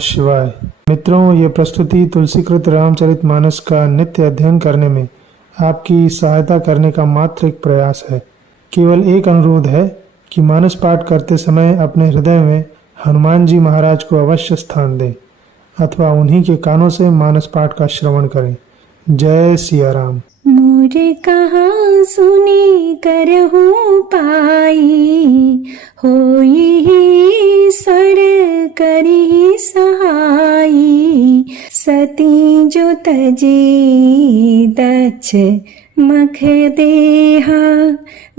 शिवाय। मित्रों, ये प्रस्तुति तुलसीकृत रामचरितमानस का नित्य अध्ययन करने में आपकी सहायता करने का मात्र एक प्रयास है। केवल एक अनुरोध है कि मानस पाठ करते समय अपने हृदय में हनुमान जी महाराज को अवश्य स्थान दें अथवा उन्हीं के कानों से मानस पाठ का श्रवण करें। जय सिया राम। मोरे कहाँ सुनी करहु पाई, होई ईश्वर करी सहाई। सती जो तजी दक्ष मख देहा,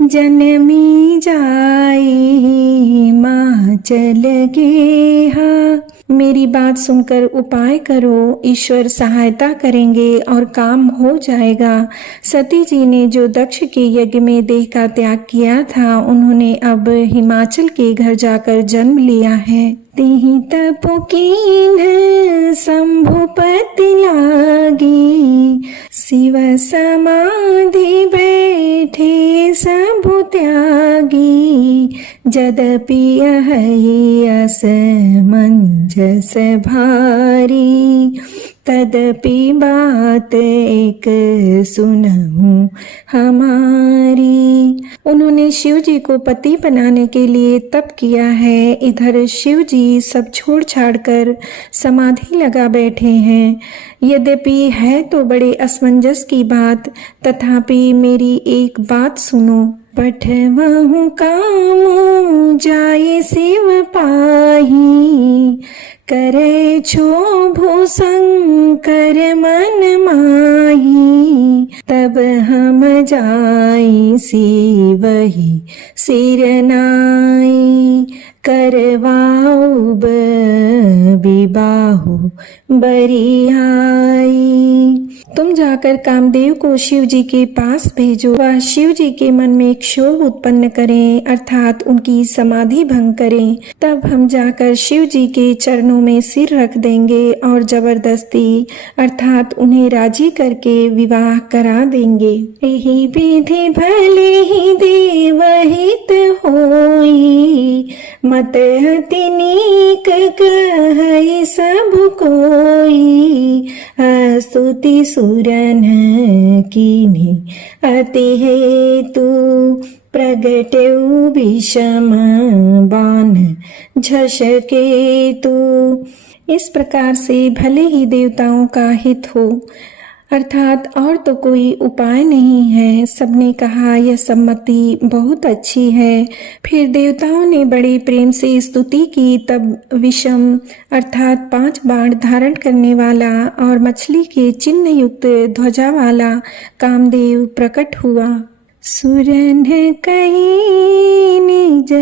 जनमी जाई माँ चल गेहा। मेरी बात सुनकर उपाय करो, ईश्वर सहायता करेंगे और काम हो जाएगा। सती जी ने जो दक्ष के यज्ञ में देह का त्याग किया था, उन्होंने अब हिमाचल के घर जाकर जन्म लिया है। तिहि तपो कीन्ह शंभुपति लागी, शिव समाधि बैठे सबु त्यागी। यद्यपि अहि असमंजस भारी, तदपि बात एक सुनहूं हमारी। उन्होंने शिव जी को पति बनाने के लिए तप किया है। इधर शिव जी सब छोड़ छाड़ कर समाधि लगा बैठे हैं। यद्यपि है तो बड़े असमंजस की बात, तथापि मेरी एक बात सुनो। पठवहु कामो जाए शिव पाही, करे क्षोभो शंकर मन माही। तब हम जाई शिवहि सिर नाई, करवाऊ विबाहु बरियाई। तुम जाकर कामदेव को शिव जी के पास भेजो। वह शिव जी के मन में क्षोभ उत्पन्न करें, अर्थात उनकी समाधि भंग करें। तब हम जाकर शिव जी के चरणों में सिर रख देंगे और जबरदस्ती अर्थात उन्हें राजी करके विवाह करा देंगे। यही विधि भले ही देवहित होई, मत अति नीक कहै सब कोई। स्तुति सुरन कीन्ही अति हेतु, प्रगटेउ विषम बाण झषकेतु। इस प्रकार से भले ही देवताओं का हित हो, अर्थात और तो कोई उपाय नहीं है। सबने कहा यह सम्मति बहुत अच्छी है। फिर देवताओं ने बड़े प्रेम से स्तुति की। तब विषम अर्थात 5 बाण धारण करने वाला और मछली के चिन्ह युक्त ध्वजा वाला कामदेव प्रकट हुआ। सुरन कही निज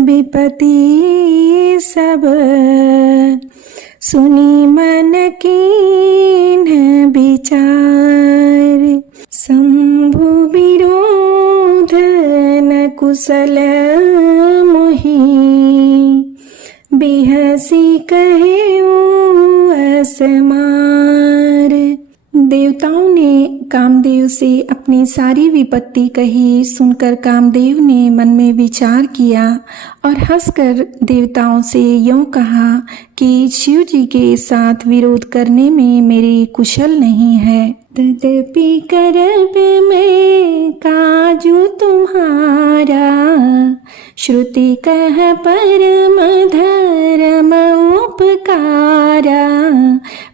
विपति सब, सुनी मन कीन्ह विचार। शंभु विरोध न कुशल मोहि, बिहसी कहे असमार। देवताओं ने कामदेव से अपनी सारी विपत्ति कही। सुनकर कामदेव ने मन में विचार किया और हंसकर देवताओं से यूं कहा कि शिव जी के साथ विरोध करने में मेरी कुशल नहीं है। तदपि करब मैं काजू तुम्हारा, श्रुति कह परम धर्म उपकारा।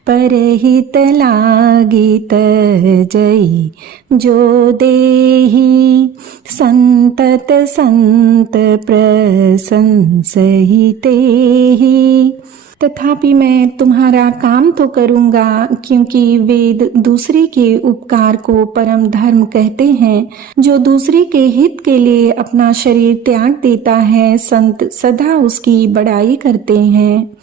परहित लागी तजई जो देही, संतत संत प्रशंसहि तेहि। तथापि मैं तुम्हारा काम तो करूंगा, क्योंकि वेद दूसरे के उपकार को परम धर्म कहते हैं। जो दूसरे के हित के लिए अपना शरीर त्याग देता है, संत सदा उसकी बड़ाई करते हैं।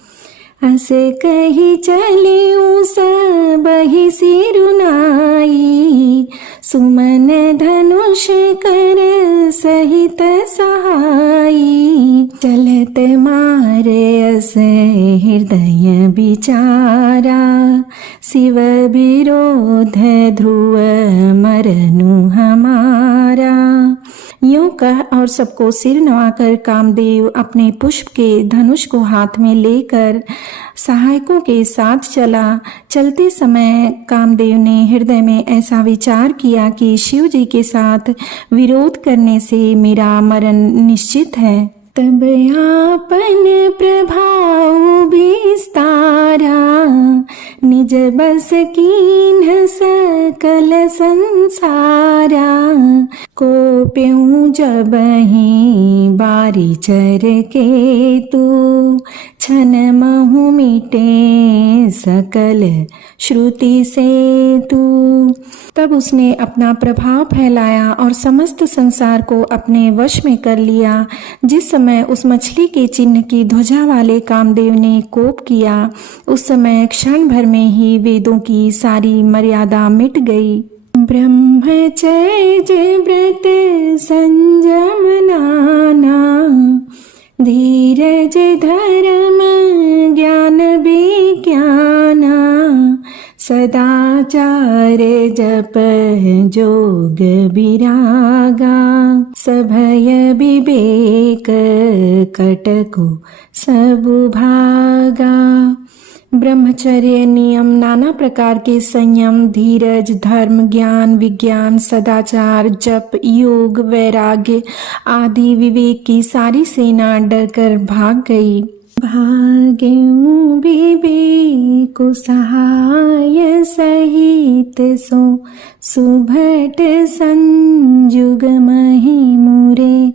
अस कही चलिऊ सबहि सिरुनाई, सुमन धनुष कर सहित सहाई। चलत मारे अस हृदय विचारा, शिव विरोध ध्रुव मरनु हमारा। यूं कह और सबको सिर नवाकर कामदेव अपने पुष्प के धनुष को हाथ में लेकर सहायकों के साथ चला। चलते समय कामदेव ने हृदय में ऐसा विचार किया कि शिव जी के साथ विरोध करने से मेरा मरण निश्चित है। तब आपन प्रभाव विस्तारा, निज बस कीन्ह सकल संसारा। कोप्यूं जबहि बारी चर के तू, छन महु मिटे सकल श्रुति से तू। तब उसने अपना प्रभाव फैलाया और समस्त संसार को अपने वश में कर लिया। जिस समय उस मछली के चिन्ह की ध्वजा वाले कामदेव ने कोप किया, उस समय क्षण भर में ही वेदों की सारी मर्यादा मिट गई। ब्रह्मचर्य व्रत संयम नाना, धीरज धर्म ज्ञान विज्ञाना। सदाचार जप जोग विरागा, सभय विवेक कटको सब भागा। ब्रह्मचर्य नियम, नाना प्रकार के संयम, धीरज, धर्म, ज्ञान, विज्ञान, सदाचार, जप, योग, वैराग्य आदि विवेक की सारी सेना डरकर भाग गई। भाग्यों विवेक सहाय सहित सो, सुभट संजुग महि मुरे।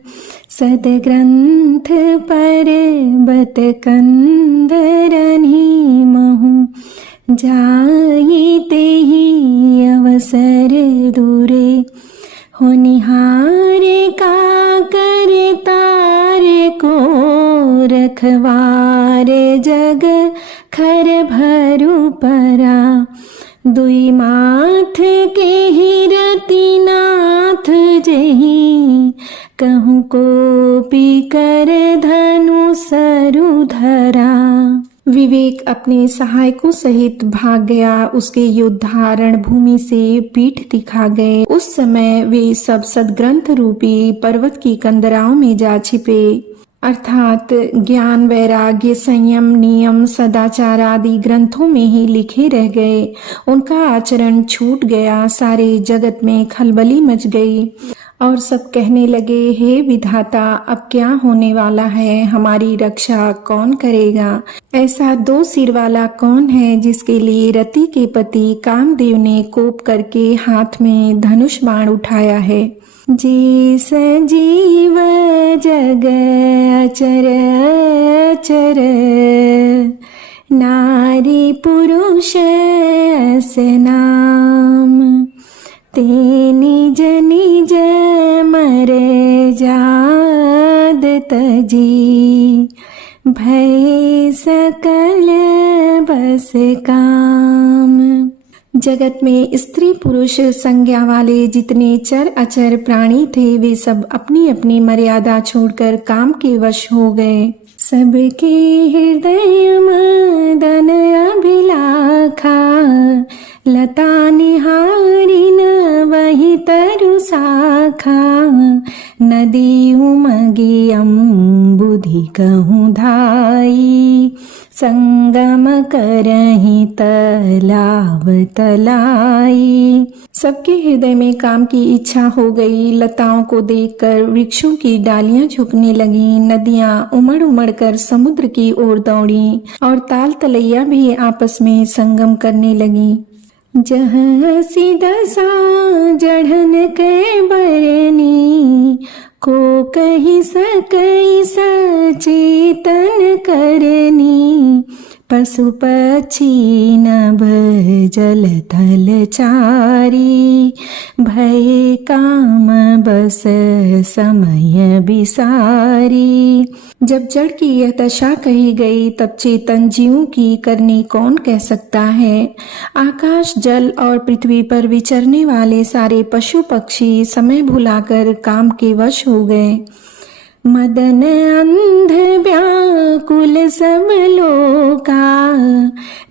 सदग्रंथ पर्वत कंदरनि महु, जाइते ही अवसर दूरे। होनिहारे का करे तारे को, रखवारे जग खर भरु परा। दुई माथ के ही रति नाथ जही, कहूँ को पी कर धनु सरु धरा। विवेक अपने सहायकों सहित भाग गया। उसके योद्धा रणभूमि से पीठ दिखा गए। उस समय वे सब सदग्रंथ रूपी पर्वत की कंदराओं में जा छिपे, अर्थात ज्ञान, वैराग्य, संयम, नियम, सदाचार आदि ग्रंथों में ही लिखे रह गए। उनका आचरण छूट गया। सारे जगत में खलबली मच गई और सब कहने लगे, हे विधाता, अब क्या होने वाला है? हमारी रक्षा कौन करेगा? ऐसा दो सिर वाला कौन है जिसके लिए रति के पति कामदेव ने कोप करके हाथ में धनुष बाण उठाया है? जी सजीव जग अचर अचर, नारी पुरुष अस नाम। ते निज निज मर जाद तजी, भय सकल बस काम। जगत में स्त्री पुरुष संज्ञा वाले जितने चर अचर प्राणी थे, वे सब अपनी अपनी मर्यादा छोड़कर काम के वश हो गए। सबके हृदय मदन अभिलाखा, लता निहारी न वही तरु शाखा। नदी उमगी अम्बुधि कहूँ धाई, संगम करहि तलाव तलाई। सबके हृदय में काम की इच्छा हो गई। लताओं को देखकर वृक्षों की डालियां झुकने लगी, नदियां उमड़ उमड़ कर समुद्र की ओर दौड़ी और ताल तलैया भी आपस में संगम करने लगी। जहाँ दशा जढ़न के बरनी, को कही सकई सचेतन करनी। पशु पक्षी नभ जल थल चारी, भय काम बस समय बिसारी। जब जड़ की यह दशा कही गई, तब चेतन जीवों की करनी कौन कह सकता है? आकाश, जल और पृथ्वी पर विचरने वाले सारे पशु पक्षी समय भुलाकर काम के वश हो गए। मदन अंध व्याकुल सब लोका,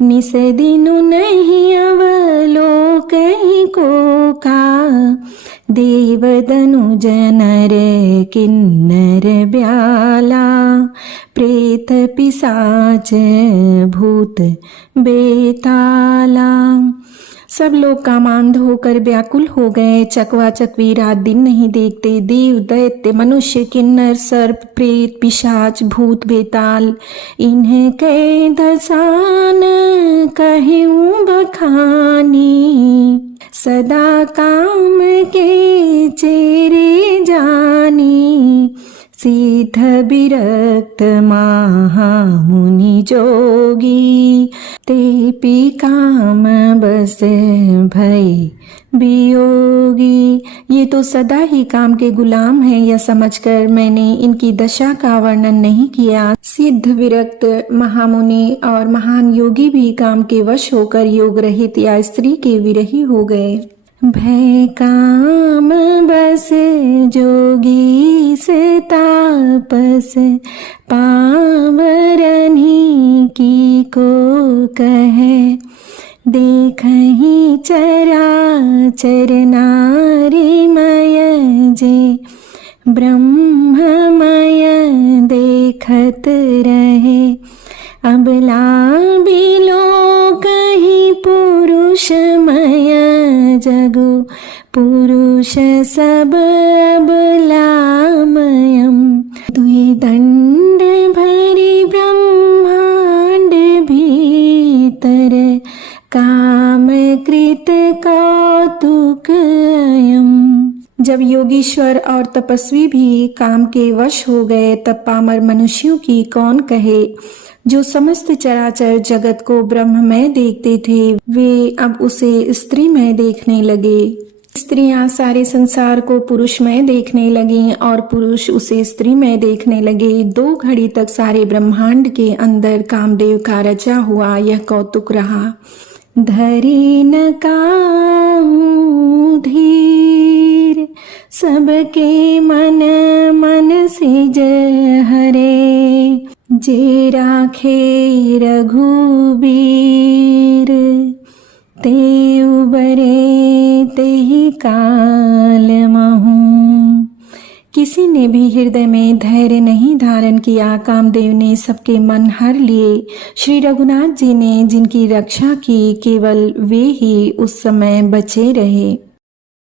निस दिनु नहीं अवलोकहि को का। देवदनुज नर किन्नर ब्याला, प्रेत पिशाच भूत बेताला। सब लोग कामांध होकर व्याकुल हो गए। चकवा चकवी रात दिन नहीं देखते। देव दैत्य मनुष्य किन्नर सर्प प्रेत पिशाच भूत बेताल, इन्हें कै दसान कहूँ बखानी। सदा काम के चेरे जानी, सिद्ध विरक्त महामुनि जोगी। ते पी काम बस भय वियोगी। ये तो सदा ही काम के गुलाम हैं, यह समझकर मैंने इनकी दशा का वर्णन नहीं किया। सिद्ध विरक्त महामुनि और महान योगी भी काम के वश होकर योग रहित या स्त्री के विरही हो गए। भय काम बस जोगी से तापस, पावरनी की को कहे। देखहि चराचर नारीमय जे, ब्रह्ममय देखत रहे। अबला बिलो कहीं पुरुषमय जगु, पुरुष सब अबलामयम। दुई दंड भरी ब्रह्मांड भीतर, काम कृत कौतुक अयम। जब योगीश्वर और तपस्वी भी काम के वश हो गए, तब पामर मनुष्यों की कौन कहे। जो समस्त चराचर जगत को ब्रह्ममय देखते थे, वे अब उसे स्त्रीमय देखने लगे। स्त्रियां सारे संसार को पुरुषमय देखने लगीं और पुरुष उसे स्त्रीमय देखने लगे। 2 घड़ी तक सारे ब्रह्मांड के अंदर कामदेव का रचा हुआ यह कौतुक रहा। धरी न काहू धीर, सबके मन मन सिज हरे। जे राखे रघुबीर, ते उबरे तेहि काल महूँ। किसी ने भी हृदय में धैर्य नहीं धारण किया। कामदेव ने सबके मन हर लिए। श्री रघुनाथ जी ने जिनकी रक्षा की, केवल वे ही उस समय बचे रहे।